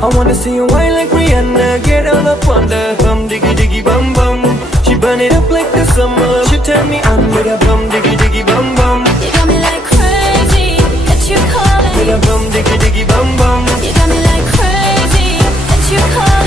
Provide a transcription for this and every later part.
I wanna see you whine like Rihanna, get all up on the bum diggy diggy bum bum. She burn it up like the summer. She turn me on with a bum diggy diggy bum bum. You got me like crazy, that you calling. With a bum diggy diggy bum bum. You got me like crazy, that you calling.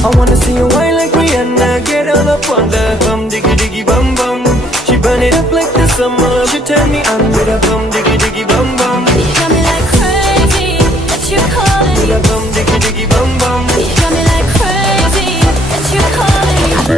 I wanna see you whine like Rihanna, get all up on the bum diggy diggy bum bum. She burn it up like the summer. She turn me on with a bum diggy diggy bum bum. You got me like crazy, that you calling. With a bum diggy diggy bum bum. You got me like crazy, that you calling.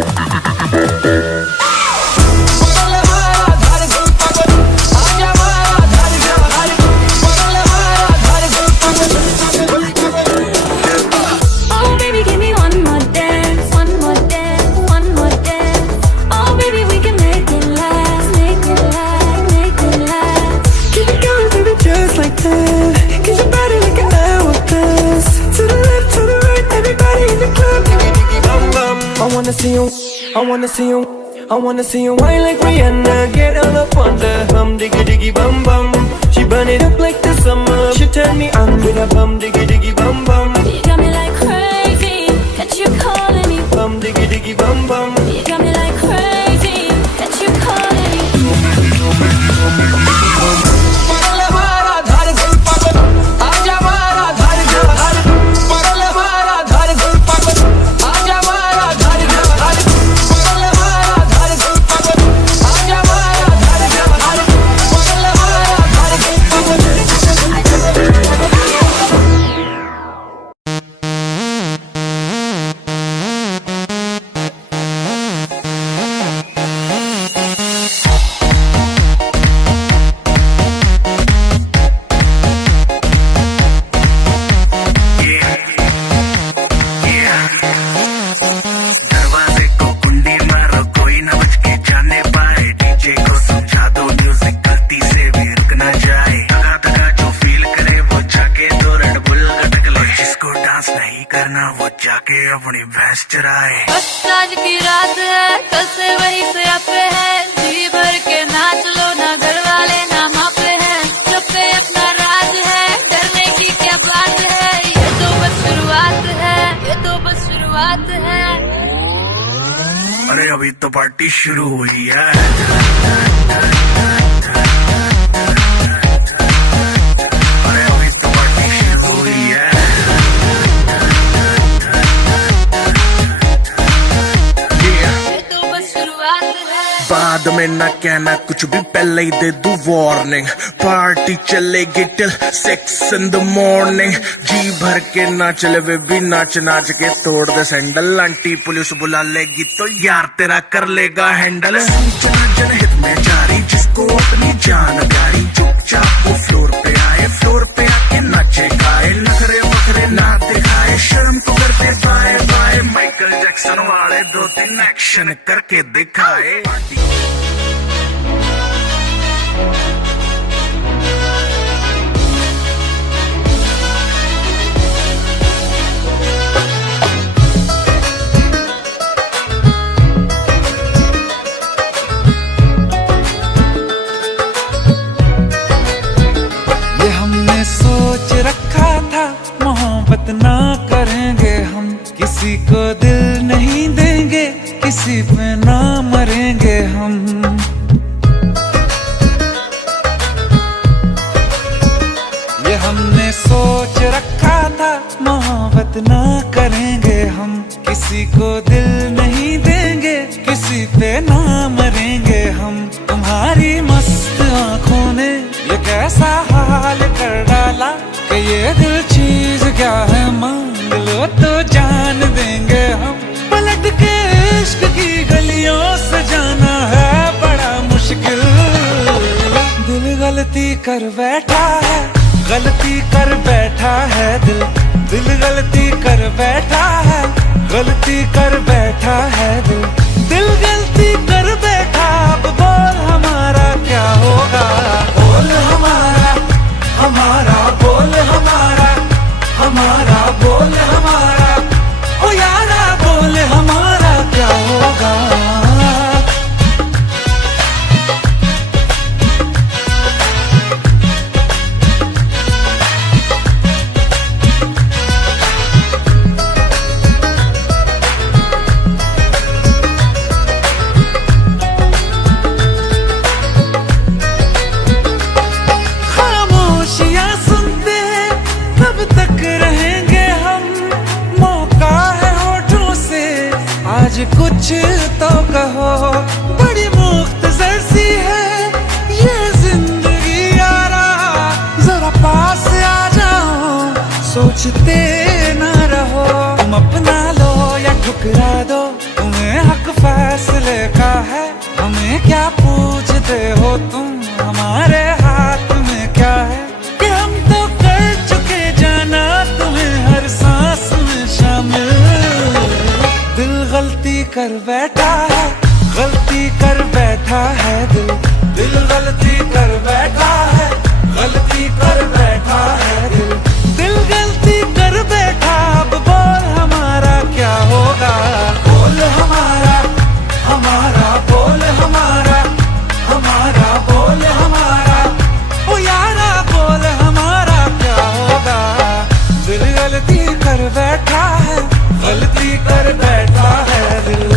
I wanna see you whine like Rihanna, get all up on the bum diggy diggy bum bum. She burn it up like the summer. She turn me on with a bum diggy diggy bum bum. You got me like crazy, that you calling me. Bum diggy diggy bum bum. You got me like crazy, that you calling me. अपनी भैंस चराए। बस आज की रात है, कल से वही से पे है। जी भर के नाच लो, ना घर वाले ना माँ पे है। सब पे अपना राज है, डरने की क्या बात है। ये तो बस शुरुआत है, ये तो बस शुरुआत है। अरे अभी तो पार्टी शुरू हुई है। बाद में ना कहना कुछ भी, पहले ही दे दूं वार्निंग। पार्टी चलेगी टिल 6 in the morning। जी भर के नाच ले वे भी, नाच नाच के तोड़ दे सैंडल। आंटी पुलिस बुला लेगी तो यार तेरा कर लेगा हैंडल। सूचना जनहित में जारी, जिसको अपनी जान प्यारी। चुपचाप वो फ्लोर पे आए, फ्लोर पे आके नाचे गाए। नखरे वखरे ना दिखाए, शर्म तो करते बाय बाय। माइकल जैक्सन वाले 2-3 एक्शन करके दिखाए। ना करेंगे हम, किसी को दिल नहीं देंगे, किसी पे ना मरेंगे हम। ये हमने सोच रखा था, मोहब्बत ना करेंगे हम, किसी को दिल नहीं देंगे, किसी पे ना मरेंगे हम। तुम्हारी मस्त आंखों ने ये कैसा हाल कर डाला कि ये दिल चीज क्या है, मांग लो तो जान देंगे हम। पलट के इश्क की गलियों से जाना है बड़ा मुश्किल। दिल गलती कर बैठा है, गलती कर बैठा है दिल, दिल गलती कर बैठा है, गलती कर बैठा है दिल, दिल गलती कर बैठा। अब बोल हमारा क्या होगा, बोल हमारा, हमारा बोल हमारा, हमारा बोल हमारा, ओ यारा बोल हमारा क्या होगा। कुछ तो कहो, बड़ी मुख्तसर सी है ये जिंदगी यारा, जरा पास आ जाओ, सोचते ना रहो। तुम अपना लो या ठुकरा दो, तुम्हें हक फैसले का है, हमें क्या पूछते हो तुम, हमारे हाथ में क्या है कि हम तो कर चुके जाना तुम्हें हर सांस में शामिल। दिल गलती कर बैठा है, गलती कर बैठा है दिल, दिल गलती कर बैठा है, गलती कर बैठा है दिल, दिल गलती कर बैठा। अब बोल हमारा क्या होगा, बोल हमारा, हमारा बोल हमारा, हमारा बोल हमारा, ओ यारा बोल हमारा क्या होगा। दिल गलती कर बैठा है, गलती कर बैठा है दिल।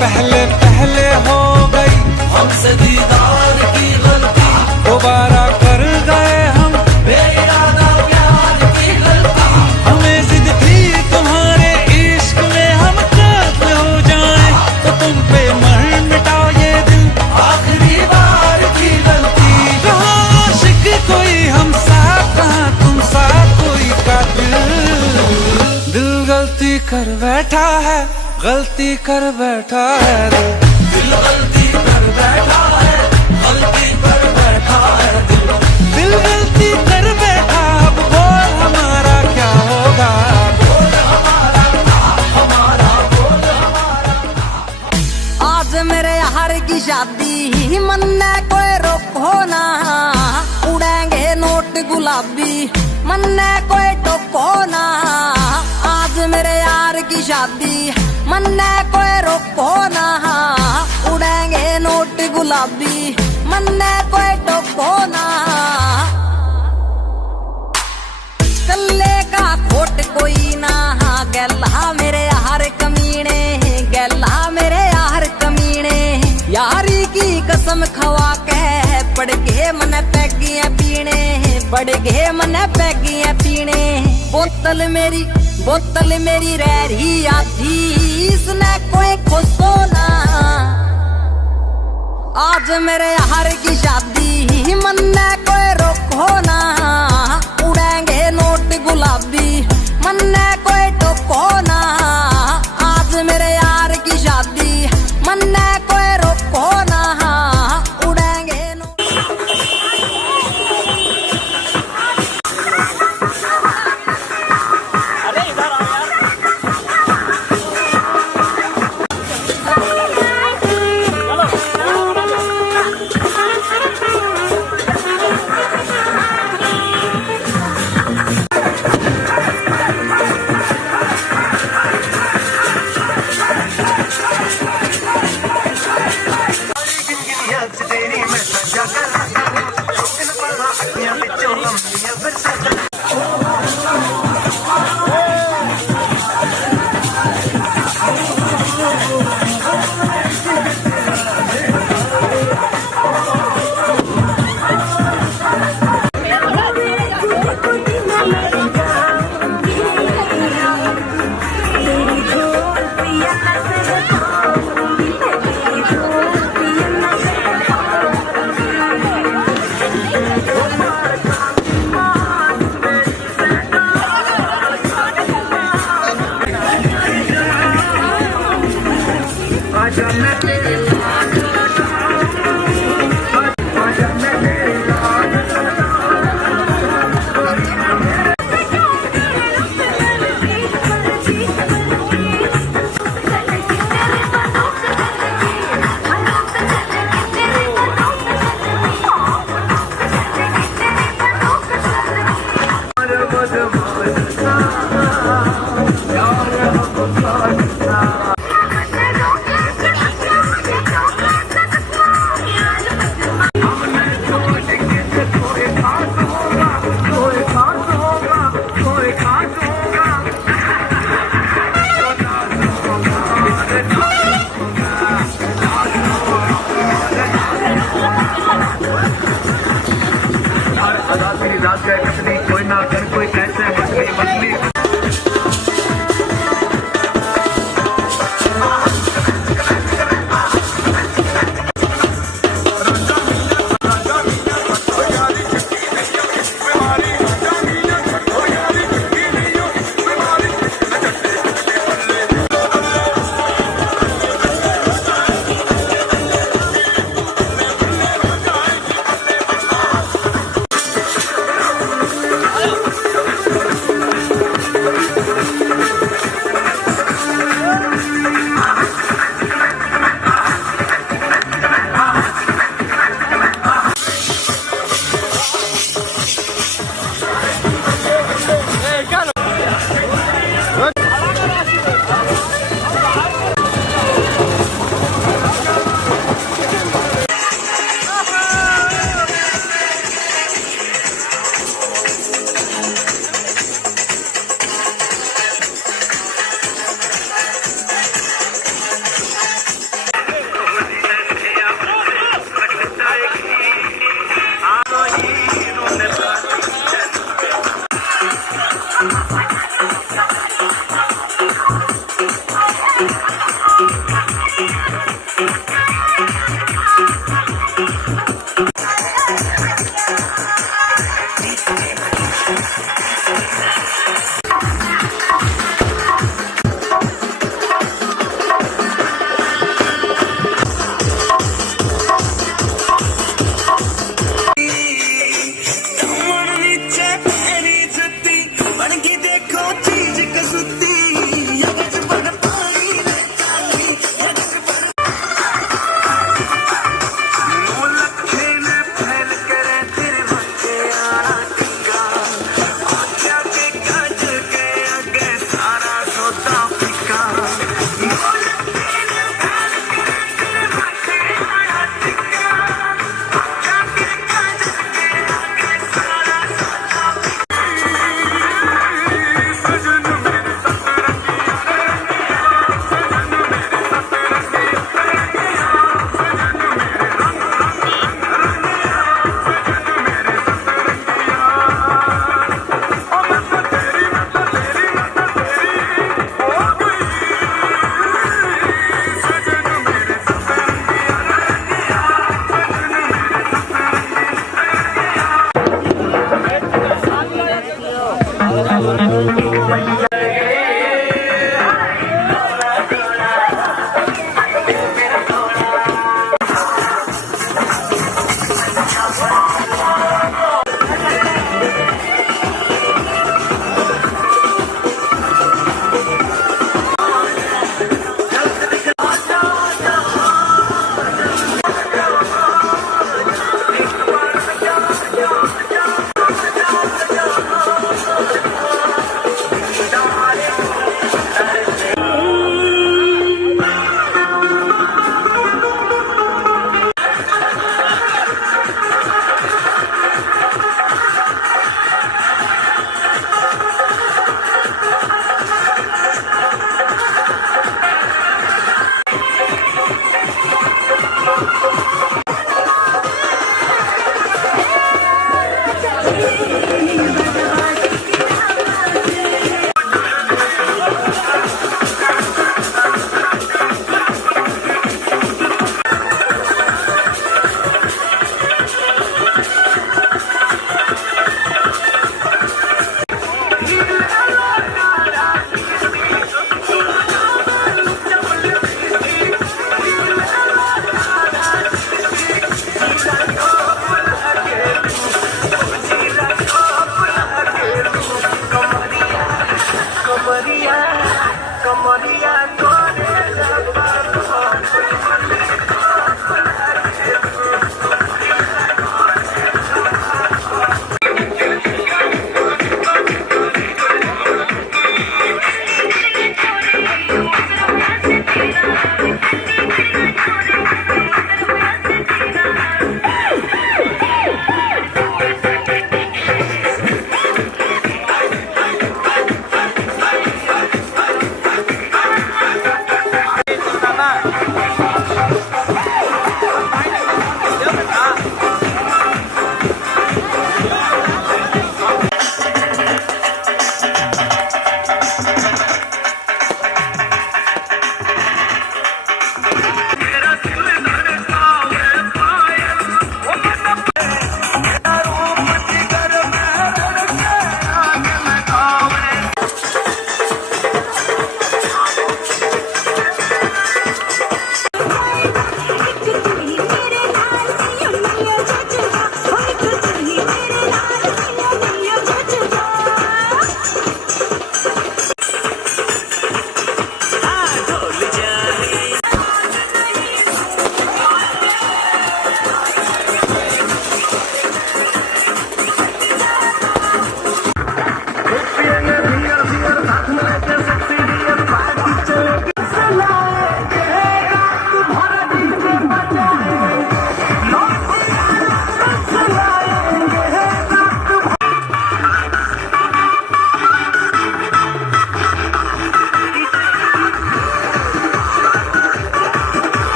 पहले पहले हो गई हमसे दीदार की गलती, दोबारा कर गए हम बेइरादा प्यार की गलती। हमें जिद थी तुम्हारे इश्क में हम काबिल हो जाएं, तो तुम पे मर मिटाओ ये दिल, आखिरी बार की गलती। कहाँ आशिक कोई हम साथ, कहाँ तुम साथ कोई कातिल। दिल गलती कर बैठा है, गलती कर बैठा है दिल, दिल गलती कर बैठा है, गलती कर बैठा है दिल, दिल गलती कर बैठा। अब बोल हमारा क्या होगा, बोल हमारा, हमारा बोल हमारा। आज मेरे यार की शादी, मन्ने कोई रोको ना, उड़ेंगे नोट गुलाबी, मन्ने कोई टोको ना। आज मेरे यार की शादी, मन्ने कोई रोको ना, उड़ेंगे नोट गुलाबी, मन्ने कोई टोको ना। कल्ले का खोट कोई ना, गैला मेरे यार कमीने, गैला मेरे यार कमीने। यारी की कसम खवा के पड़ गए मन पैगियां पीने, पड़ गए मन पैगियां पीने। बोतल मेरी रह रही आधी, इसने कोई खुशो ना। आज मेरे यार की शादी, मन्ने कोई रोको ना, उड़ेंगे नोट गुलाबी, मन्ने कोई टोको ना। आज मेरे यार की शादी, मन्ने कोई रोको ना, उड़ेंगे नोट। कोई ना कर कोई कैसे मछली मछली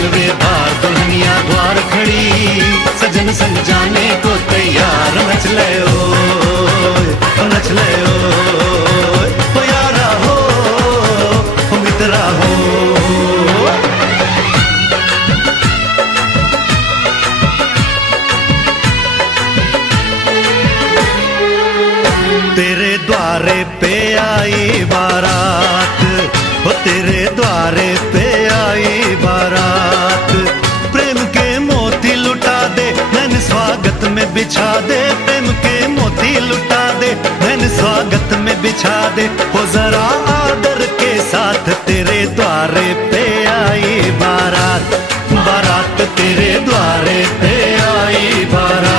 जलवेदार दुल्हनिया द्वार खड़ी, सजन संग जाने को तैयार। नच ले ओ नच ले ओ यारा हो मित्रा हो। तेरे द्वारे पे आई बारात, हो तेरे द्वारे पे आई बारात। प्रेम के मोती लुटा दे मैंने स्वागत में बिछा दे, प्रेम के मोती लुटा दे मैंने स्वागत में बिछा दे। हो जरा आदर के साथ तेरे द्वारे पे आई बारात, बारात तेरे द्वारे पे आई बारात।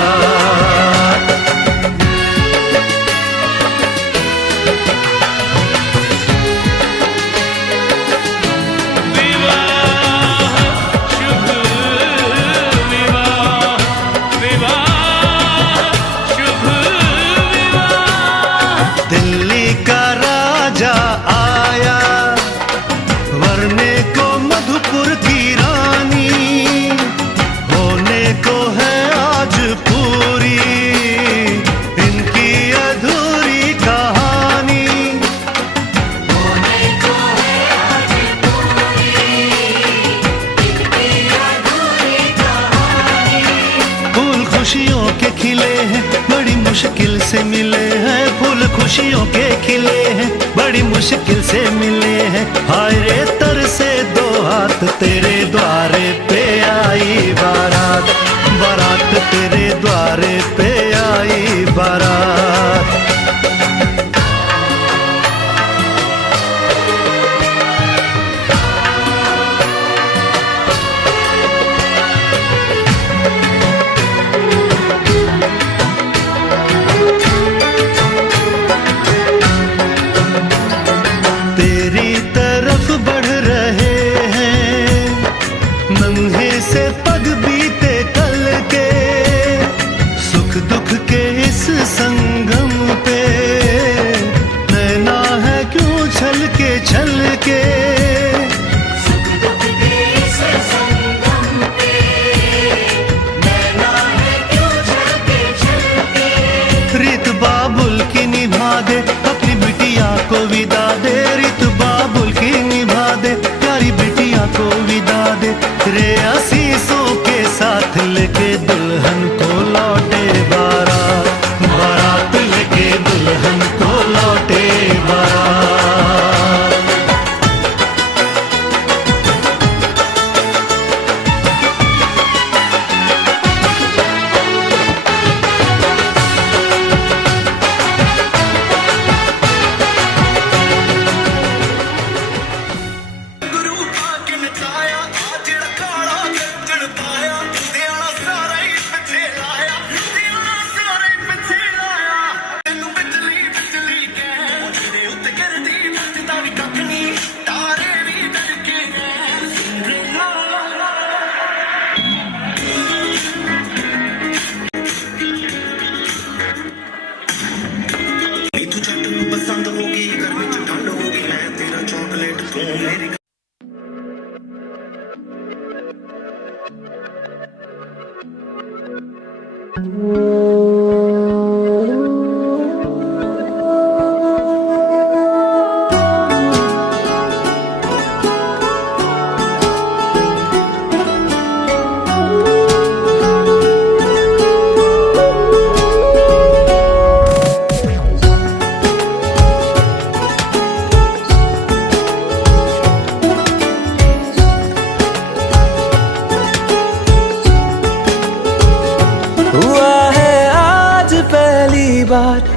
दिल्ली का राजा आया, वरने को मधुपुर की रानी, होने को है आज पूरी इनकी अधूरी कहानी। होने को है आज पूरी इनकी अधूरी कहानी। फूल खुशियों के खिले हैं बड़ी मुश्किल से मिले हैं, फूल खुशियों के खिले हैं बड़ी मुश्किल से मिले हैं। हाय रे तर से दो हाथ तेरे द्वारे पे आई बारात, बारात तेरे द्वारे पे आई बारात। तेरी तरफ बढ़ रहे हैं नन्हे से पग बीते कल के, सुख दुख के इस संगम पे नैना है क्यों छल के। सुख दुख के इस संगम पे नैना है क्यों छल के। रीत बाबुल की निभा दे अपनी बिटिया को विदा दे, रीत बाबुल की निभा दे प्यारी बिटिया को विदा दे। रे आशीषों के साथ लेके दुल्हन को लौटे बारात, बारात लेके दुल्हन को लौटे बारात।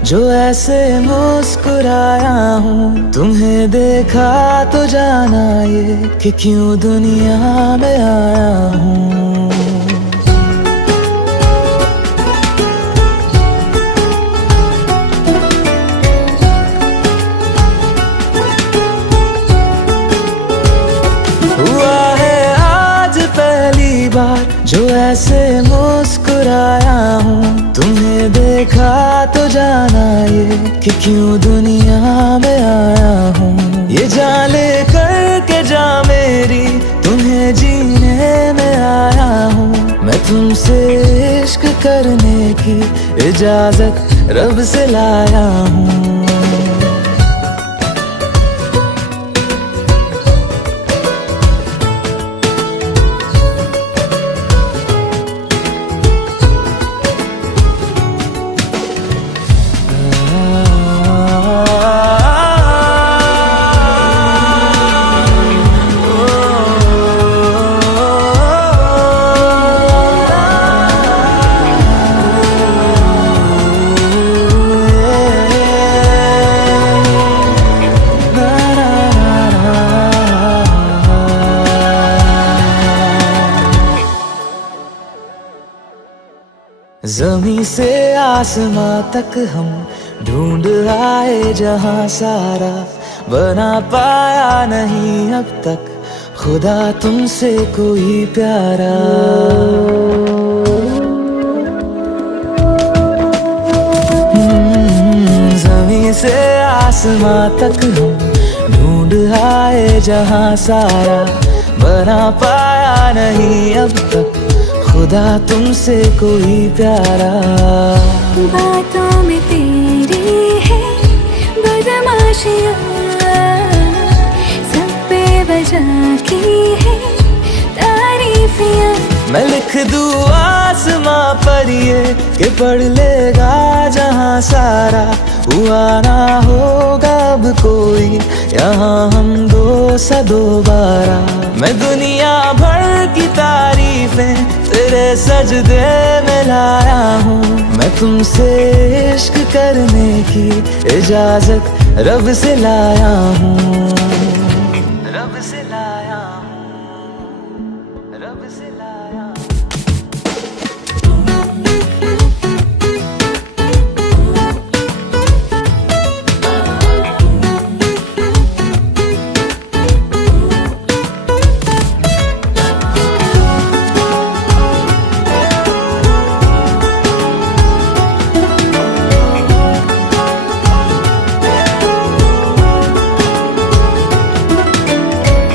जो ऐसे मुस्कुराया हूँ, तुम्हें देखा तो जाना ये कि क्यों दुनिया में आया हूँ। हुआ है आज पहली बार जो ऐसे मुस्कुराया हूँ, तुम्हें देखा तो जाना ये कि क्यों दुनिया में आया हूँ। ये जान ले कर के जा मेरी तुम्हें जीने तुमसे इश्क करने की इजाजत रब से लाया हूँ। ज़मीं से आसमां तक हम ढूंढ आए जहां सारा, बना पाया नहीं अब तक खुदा तुमसे कोई प्यारा। ज़मीं से आसमां तक हम ढूंढ आए जहां सारा, बना पाया नहीं अब तक खुदा तुमसे कोई प्यारा। बातों में तेरी है बदमाशियाँ, सब पे वजह की है तारीफियाँ। मैं लिख दूँ आसमां पर ये कि पढ़ लेगा जहां सारा, हुआ ना होगा अब कोई यहाँ हम दो सा दोबारा। मैं दुनिया भर की तारीफें तेरे सजदे में लाया हूँ। मैं तुमसे इश्क करने की इजाजत रब से लाया हूँ। रब से लाया हूँ, रब से लाया हूँ।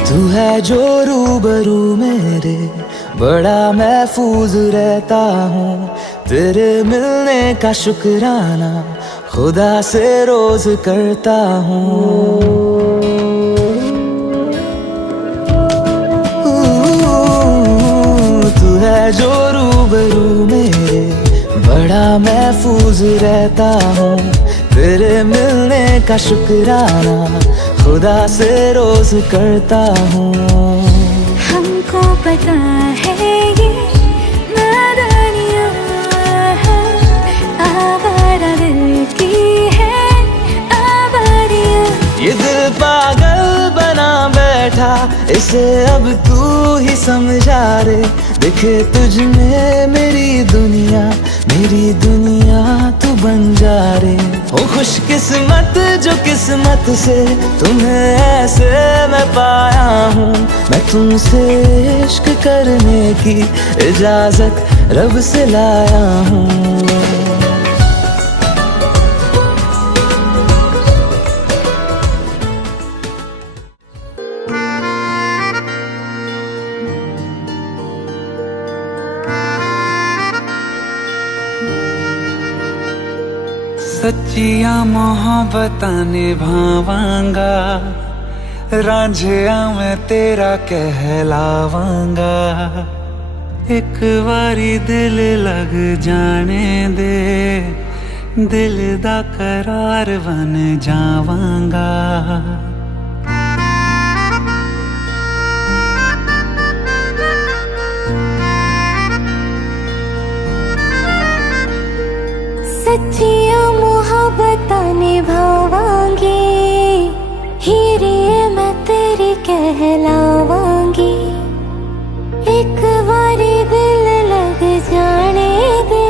तू है जो रूबरू मेरे, बड़ा महफूज रहता हूँ। तेरे मिलने का शुक्राना खुदा से रोज करता हूँ। तू है जो रूबरू मेरे, बड़ा महफूज रहता हूँ। तेरे मिलने का शुक्राना खुदा से रोज करता हूँ। हमको पता है ये नादानियाँ आवारा दिल की है आवारियाँ। ये दिल पागल बना बैठा, इसे अब तू ही समझा रे। दिखे तुझ में मेरी दुनिया तू बन जा रे। ओ खुशकिस्मत जो किस्मत से तुम्हें ऐसे मैं पाया हूँ। मैं तुमसे इश्क करने की इजाजत रब से लाया हूँ। सच्चिया मोहब्बतां निभावांगा, रांझिया मैं तेरा कहलावांगा। एक बारी दिल लग जाने दे, दिल दा करार बन जावांगा। सच्चियाँ मोहब्बतां निभावांगी, हीरे मैं तेरी कहलावांगी। एक बारी दिल लग जाने दे,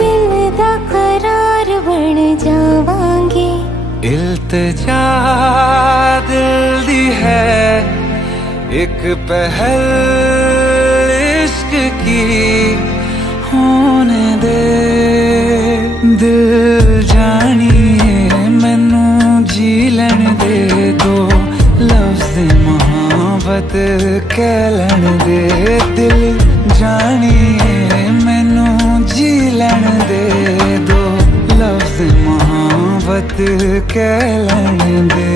दिल दा करार बन जावांगी। इल्तिजा दिल दी है एक पहल इश्क की, होने दे दिल जानिए मैनू जी लैन दे। दो लफ्ज़ मोहब्बत मोहब्बत कह लैण दे दिल जानिए मैनू जी लैण दे दो लफ्ज मोहब्बत कह लैण दे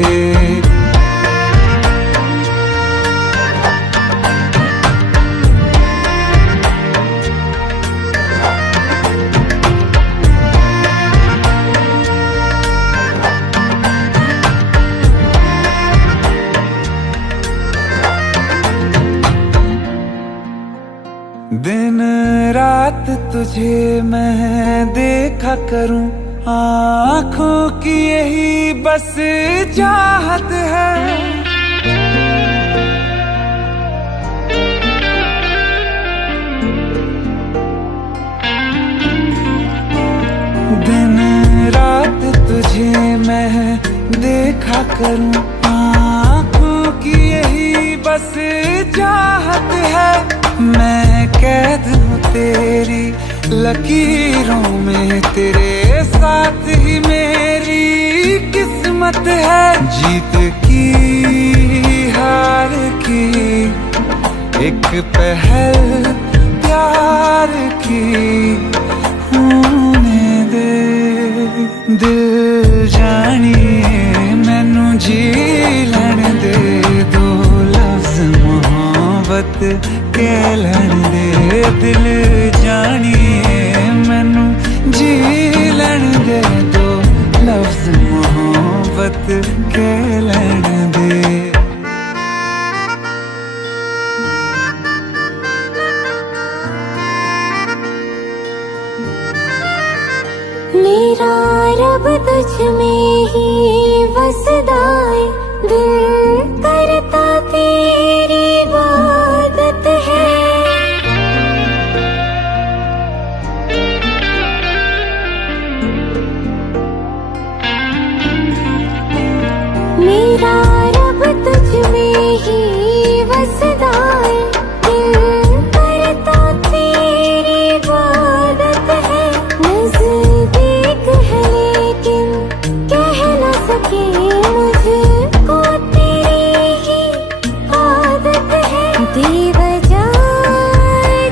दिन रात तुझे मैं देखा करूं आँखों की यही बस चाहत है दिन रात तुझे मैं देखा करूं आँखों की यही बस चाहत है मैं कैद हूँ तेरी लकीरों में तेरे साथ ही मेरी किस्मत है जीत की हार की एक पहल प्यार की होने दे दिल जानिए मैनू जी लैण दे दो लफ्ज मोहब्बत कह लैण दे दिल जानिए मैनू जी लैण दे दो लफ्ज मोहब्बत कह लैण दे मेरा रब तुझ में ही वसदा है दिल करता तेरी इबादत है मेरा रब तुझ में ही वसदा है दिल करता तेरी इबादत है नज़दीक है लेकिन कह न सके मुझको तेरी ही आदत है बेवजह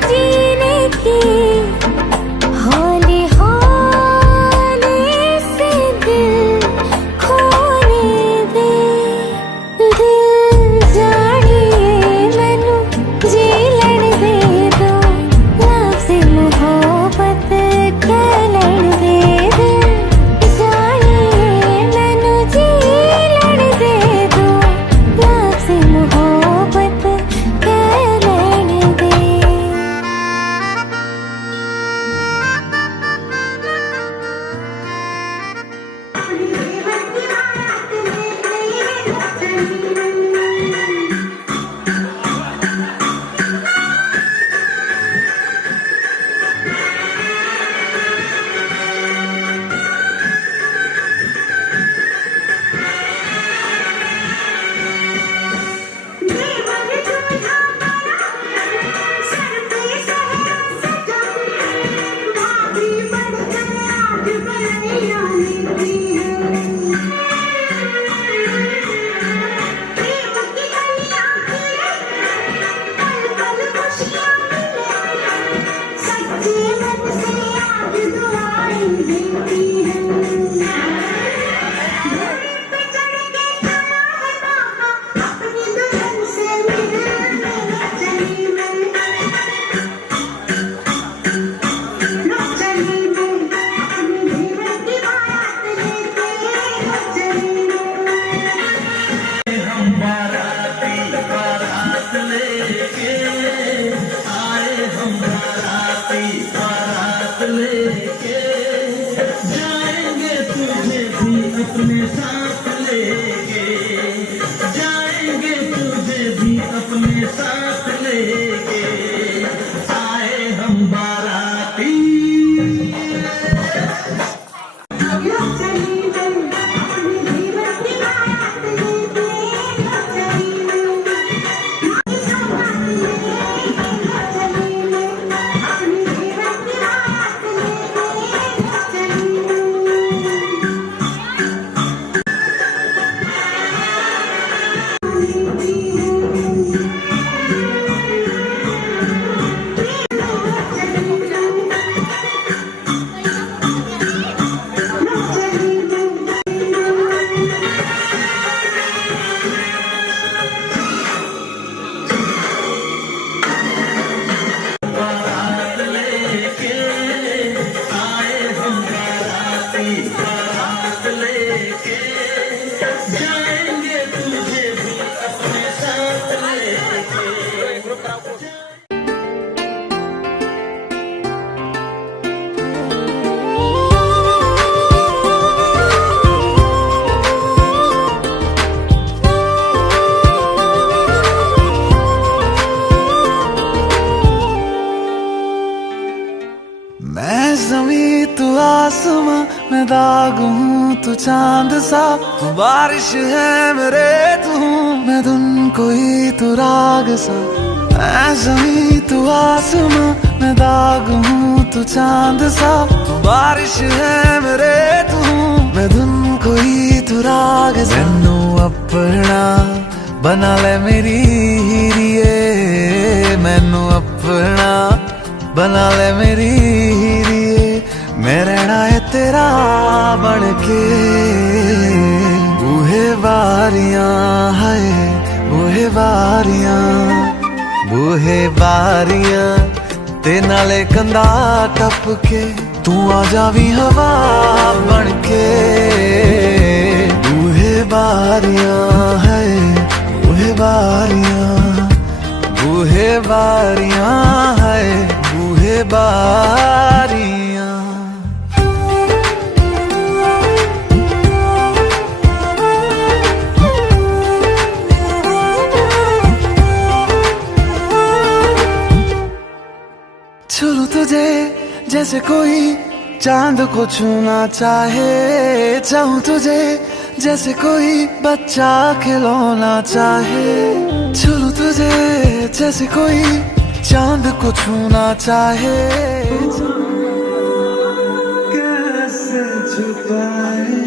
जीने की हौले हौले से दिल खोने दे दिल जानिए मैनू जी लैण दे दो लफ्ज़ मोहब्बत कह लैण दे दिल जानिए मैनू जी लैण दे दो लफ्ज़ मोहब्बत कह मैं दाग हूँ तू चांद सा, तू बारिश है मेरे तू हूँ मैं धुन कोई तू राग सा, ऐ ज़मीं तू आसमां, मैं दाग हूँ तू चांद सा, तू बारिश है मेरे तू हूँ मैं धुन कोई तू राग सा। मैनू अपना बना ले मेरी हीरिए, मैनू अपना बना ले मेरी हीरिए, मैं रहना है तेरा बन के। बूहे बारियां है बूहे बारियां, बूहे बारियां ते नाले कंधा टप के, तू आ जावी हवा बन के। बूहे बारियां है बूहे बारियां, बूहे बारियां है बूहे बारियां। छू तुझे जैसे कोई चांद को छूना चाहे, चाहूं तुझे जैसे कोई बच्चा खिलौना चाहे, छू तुझे जैसे कोई चांद को छूना चाहे। कैसे छुपाए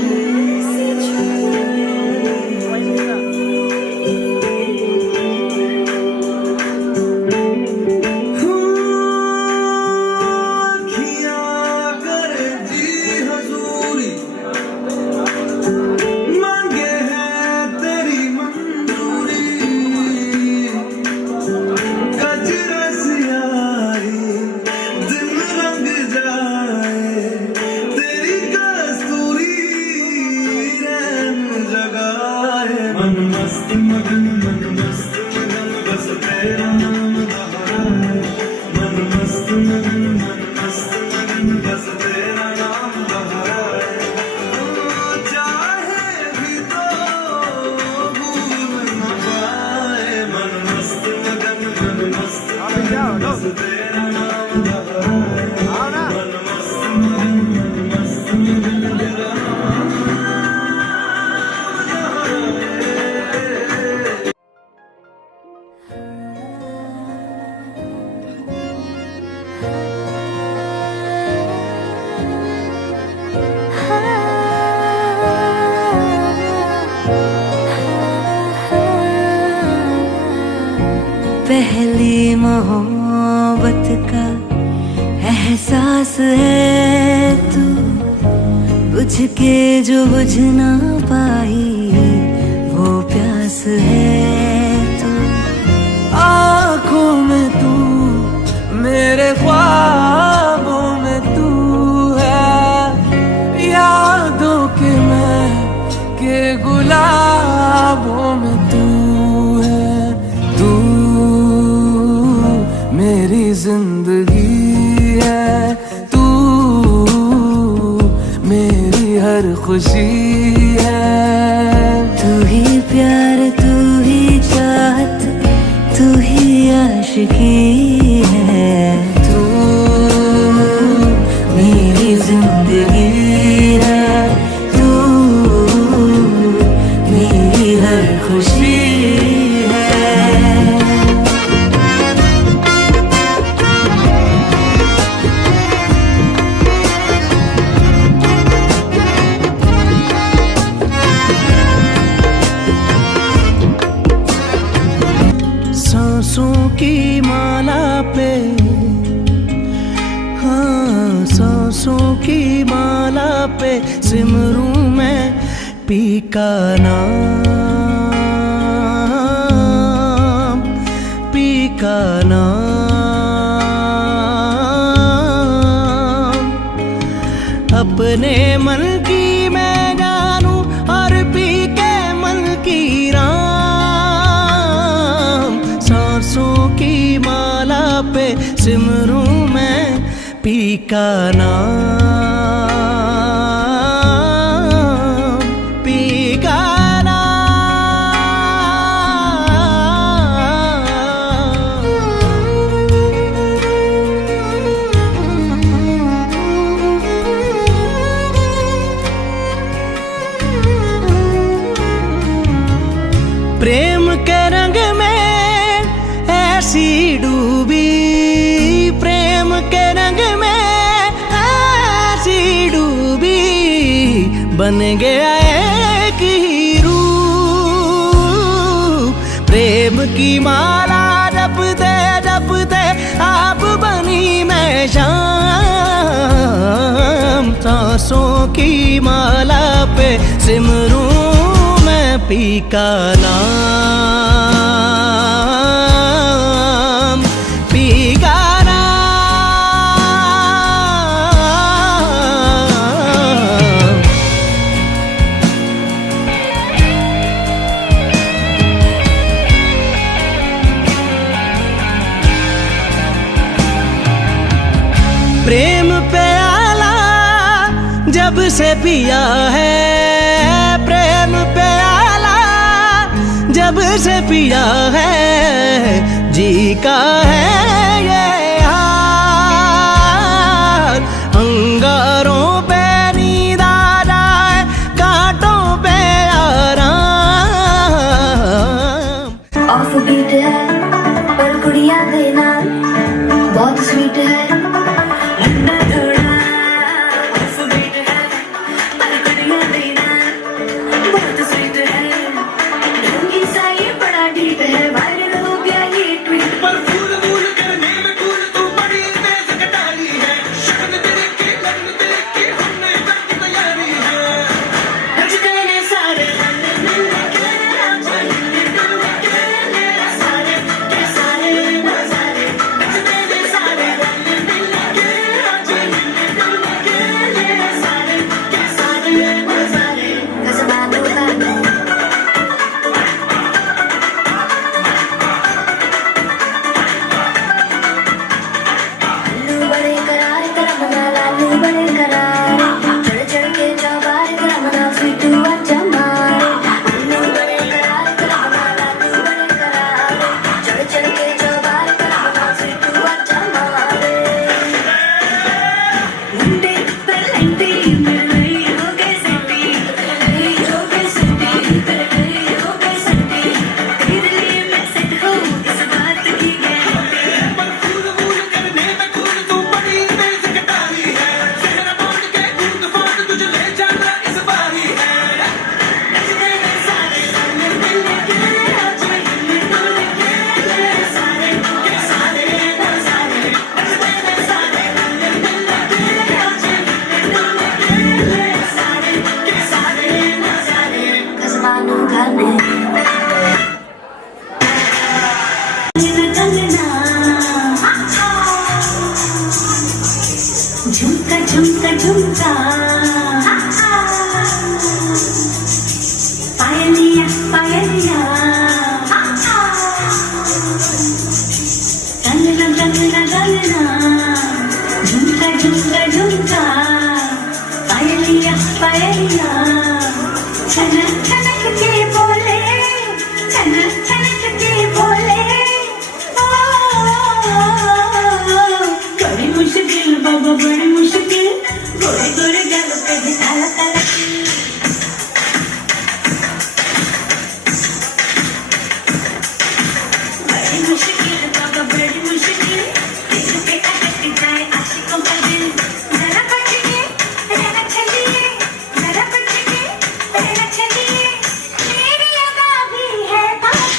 पहली मोहब्बत का एहसास है तू, बुझ के जो बुझ ना पाई वो प्यास है तू। आँखों में तू मेरे ख्वाबों में तू है, यादों के मैं के गुलाबों में तू है। तू मेरी जिंदगी है, तू मेरी हर खुशी है। तू ही प्यार तू ही चाहत तू ही आशिकी है, तू मेरी जिंदगी है, तू मेरी हर खुशी है। सांसों की माला पे, हाँ सांसों की माला पे सिमरूं मैं पी का नाम, पी का नाम। अपने मन की मैं जानूं और पी के मन की राम, सांसों की माला पे सिमरूं मैं पी का नाम, पी का नाम। बन गया एक ही रूप। प्रेम की माला जपते आप बनी मैं शाम। सांसों की माला पे सिमरूं मैं पी का नाम, पी का प्रेम प्याला जब से पिया है, प्रेम प्याला जब से पिया है, जी का है ये हाल। अंगारों पे नींद आ जाए, कांटों पे आराम। ऑफ बीट है पर कुड़िया देना बहुत स्वीट है। झुमका झुमका झुमका पायलिया पायलिया गलना गलना गलना झुमका झुमका झुमका पायलिया पायलिया छनक छनक के बोले छनक छनक के बोले बड़ी मुश्किल बाबा बड़ी मुश्किल गोरे गोरे गल पे काला काला बड़ी मुश्किल बाबा बड़ी मुश्किल दिल पे अटक जाए आशिकों का दिल जरा बच के रहना चलिए जरा बच के रहना चलिए मेरी अदा भी है पागल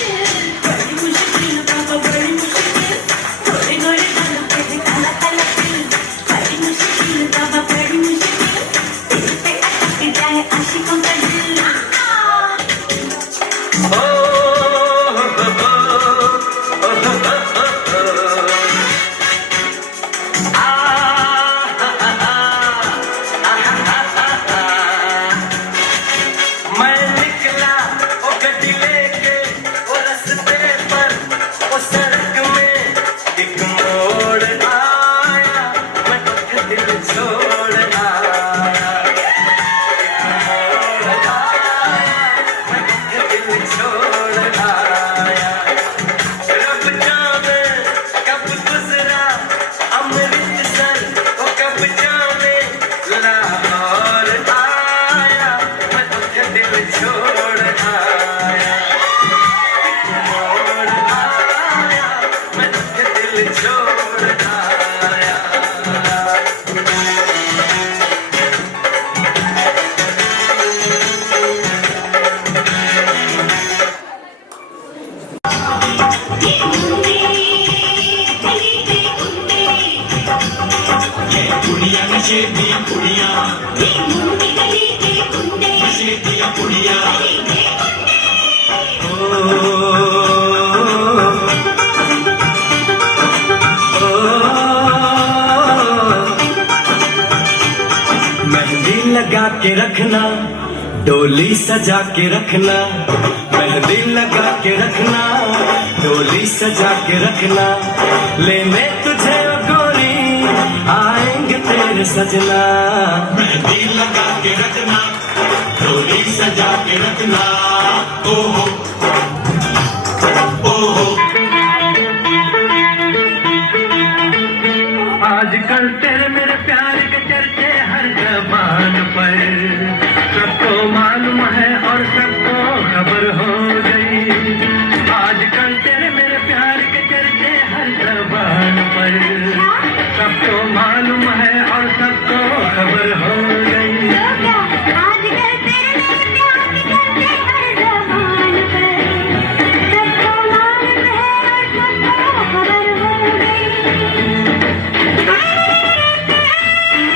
नशे दिया कुड़िया मुंडी गली के गुंडे नशे दिया कुड़िया मेहंदी लगा के रखना डोली सजा के रखना मेहंदी लगा के रखना डोली सजा के रखना लेने तुझे ओ गोरी आएंगे तेरे सजना मेहंदी लगा के रखना डोली सजा के रखना ओहो ओहो आजकल तेरे मेरे प्यार के चर्चे हर जबान पर सबको मालूम है और सबको खबर हो गई आजकल तेरे मेरे प्यार के चर्चे हर जबान पर सबको मालूम है और सबको खबर हो गई आजकल तेरे मेरे प्यार के चर्चे हर जबान पर सबको मालूम है और सबको खबर हो गई